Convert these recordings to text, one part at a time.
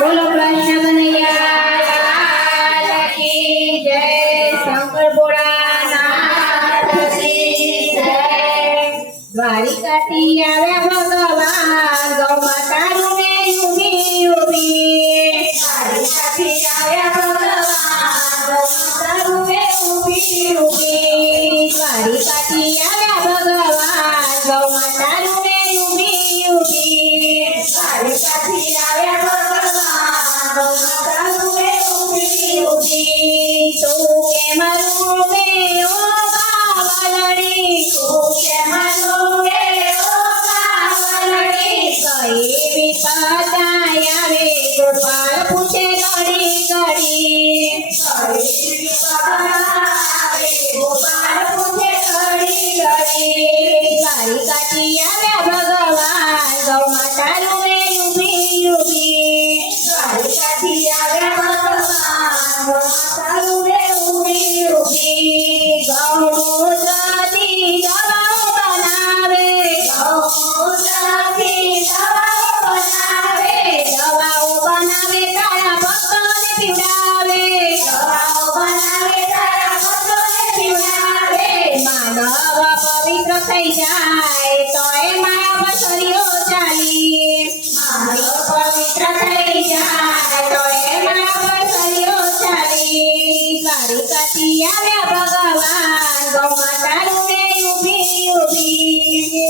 બોલો કૃષ્ણ કનૈયા લાલ કી જય, શંકર ભોળાનાથ કી જય। દ્વારિકાથી આવ્યા ભગવાન ગૌ માતાનું ને ઊભી ઊભી, દ્વારિકાથી આવ્યા ભગવાન ગૌ માતાનું ને ઊભી ઊભી, દ્વારિકાથી આવ્યા ભગવાન ગૌ માતાનું ને ઊભી ઊભી, દ્વારિકાથી આવ્યા ભગવાન ગૌ માતાનું ને ઊભી ઊભી। તું કેમ રૂવે ઓ બાવળડી, તું કેમ રૂવે ઓ બાવળડી, કઈ વિપદા આવે ગોપાલ પૂછે ઘડી ઘડી, કઈ વિપદા આવે ગોપાલ પૂછે ઘડી ઘડી, દ્વારિકાથી આવ્યા ભગવાન ગૌ માતાનું ને ઊભી ઊભી, દ્વારિકાથી આવ્યા ભગવાન ગૌ માતાનું ને ઊભી ઊભી। ગૌમૂત્રથી દવાઓ બનાવે, ગૌમૂત્રથી દવાઓ બનાવે, દવાઓ બનાવે તારા ભક્તોને પીવડાવે, દવાઓ બનાવે તારા ભક્તોને પીવડાવે। માનવ પવિત્ર થઈ જાય તો એ માયા બસરીઓ ચાલી, માનવ પવિત્ર થઈ જાય તો એ માયા બસરીઓ ચાલી, દ્વારિકાથી આવ્યા ભગવાન ગૌ માતાનું ને ઊભી ઊભી,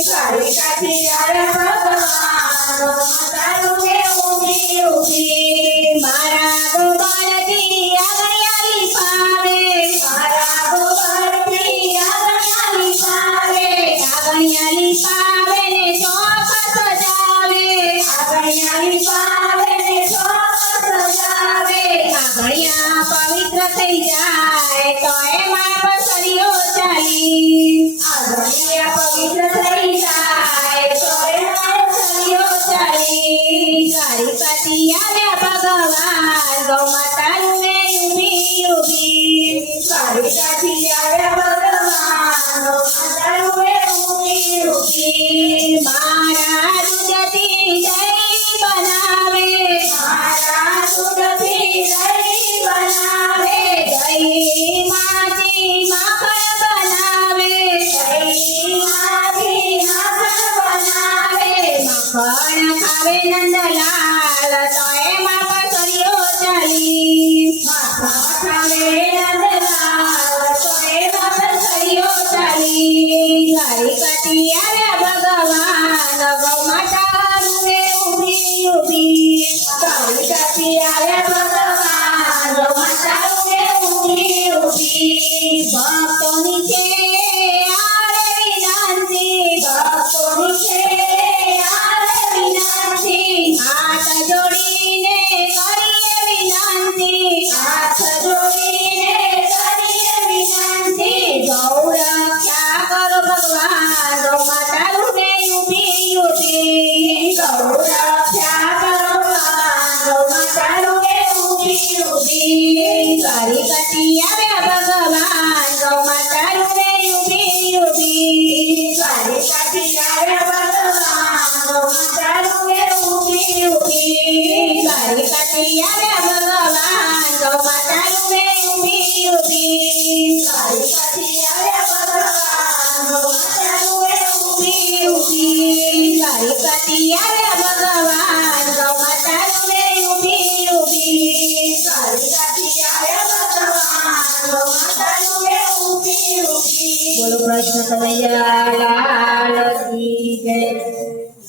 દ્વારિકાથી આવ્યા ભગવાન ગૌ માતાનું ને ઊભી ઊભી। મારા ગોબરથી આગળિયાળી પાવે, મારા ગોબરથી આગળિયાળી પાવે, આગળિયાળી પાવે ને ચોખા સજાવે, આગળિયાળી પાવે ને ચોખા સજાવે, આગળિયા પવિત્ર થઈ જાય તો એમાં બસરીઓ ચાલી, આગળિયા પવિત્ર થઈ જાય તો એમાં બસરીઓ ચાલી, દ્વારિકાથી આવ્યા ભગવાન ગૌ માતાનું ને ઊભી ઊભી, દ્વારિકાથી આવ્યા ભગવાન ગૌ માતાનું ને ઊભી ઊભી। મારા દૂધથી દહીં બનાવે, મારા દૂધથી દહીં બનાવે, દહીંમાંથી માખણ બનાવે, દહીંમાંથી માખણ બનાવે, માખણ ખાવે નંદલાલ તો એમાં બસરીઓ ચાલી, માખણ ખાવે નંદલાલ તો એમાં બસરીઓ ચાલી, દ્વારિકાથી આવ્યા ભગવાન ગૌ માતાનું ને ઊભી ઊભી, દ્વારિકાથી આવ્યા ભગવાન ગૌ માતાનું ને ઊભી ઊભી। ભક્તોની છે આવે વિનંતી, ભક્તોની છે આવે વિનંતી, હાથ જોડીને કરીએ વિનંતી, હાથ જોડીને કરીએ વિનંતી। ગૌ રક્ષા કરો ભગવાન ગૌ માતાનું ને ઊભી ઊભી, ગૌ રક્ષા કરો ભગવાન ગૌ માતાનું ને ઊભી ઊભી, દ્વારિકાથી આવ્યા ભગવાન ગૌ માતાનું ને ઊભી ઊભી, દ્વારિકાથી આવ્યા ભગવાન ગૌ માતાનું ને ઊભી ઊભી, દ્વારિકાથી આવ્યા ભગવાન ગૌ માતાનું ને ઊભી ઊભી, દ્વારિકાથી આવ્યા ભગવાન ગૌ માતાનું ને ઊભી ઊભી, દ્વારિકાથી આવ્યા ભગવાન ગૌ માતાનું ને ઊભી ઊભી, દ્વારિકાથી આવ્યા ભગવાન ગૌ માતાનું ને ઊભી ઊભી। બોલો કૃષ્ણ કનૈયા લાલ કી જય।